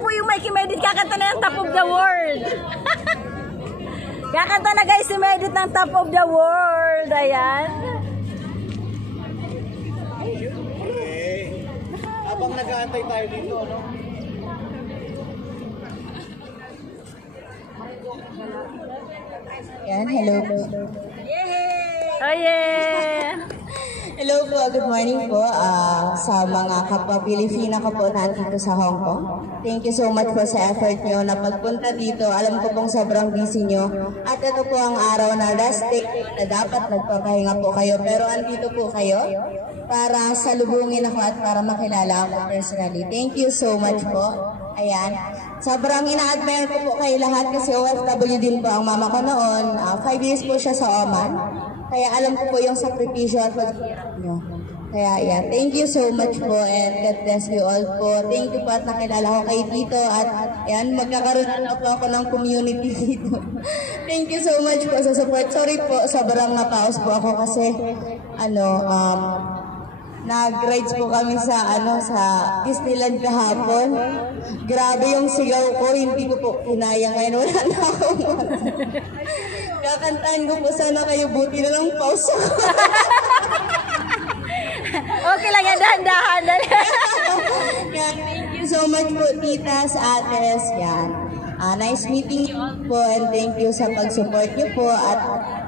po yung Mikey Medit, kakanta na ng Top of the World. Kakanta na guys si Medit ng Top of the World. Ayan. Okay. Habang nag-aantay tayo dito, no? Yan, hello po. Oh yeah! Hello po, good morning po sa mga kapwa Pilipina ko po nandito sa Hong Kong. Thank you so much po sa effort nyo na pagpunta dito. Alam ko pong sobrang busy nyo. At ito po ang araw na last day na dapat nagpapahinga po kayo. Pero andito po kayo para salubungin ako at para makilala ako personally. Thank you so much po. Ayan. Sobrang ina-admire ko po kayo lahat kasi OFW din po ang mama ko noon. 5 years po siya sa Oman. Kaya alam ko po yung sakripisyo at paghihirap nyo. Kaya yan, thank you so much po and God bless you all po. Thank you po at nakilala ko kayo dito at yan, magkakaroon na po ako ng community dito. Thank you so much po sa support. Sorry po, sobrang napaos po ako kasi nag-rides po kami sa sa Disneyland kahapon. Grabe yung sigaw ko, hindi ko po kinaya ngayon. Wala na akong kakantahan ko po sana kayo, buti na lang pause ako. Okay lang yan, dahan-dahan. Thank you so much po, titas, ates, yan. Nice meeting you all po and thank you sa pag-support niyo po at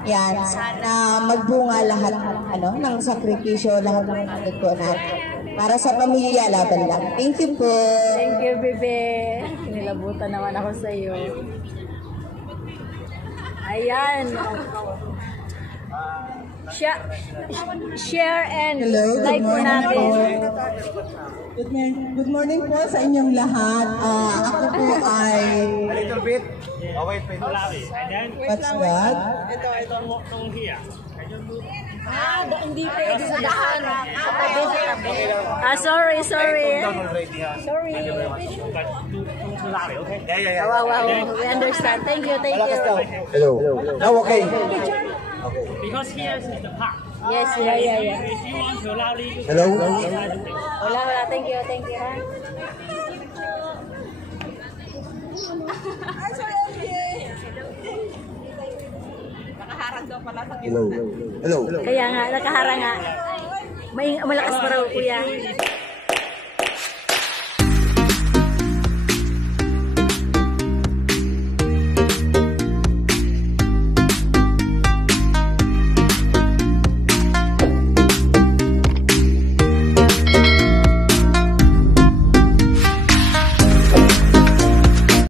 yan, sana magbunga lahat ng sakripisyo, lahat ng pagod po natin. Para sa pamilya, laban lang. Thank you po. Thank you, bebe. Nilabutan naman ako sa iyo. Ayan. Share and like po natin. Good morning po sa inyong lahat. Ako po ay... A little bit. Oh, wait. What's that? Hindi pwede sa dahan. Sorry. Sorry. Yeah. Wow. We understand. Thank you. Hello. Now okay. Because here is the park. Yes, yeah. If you want to loudly, Hello. Wala. Thank you. Hello. Kaya nga, nakaharang nga. Malakas pa raw, kuya.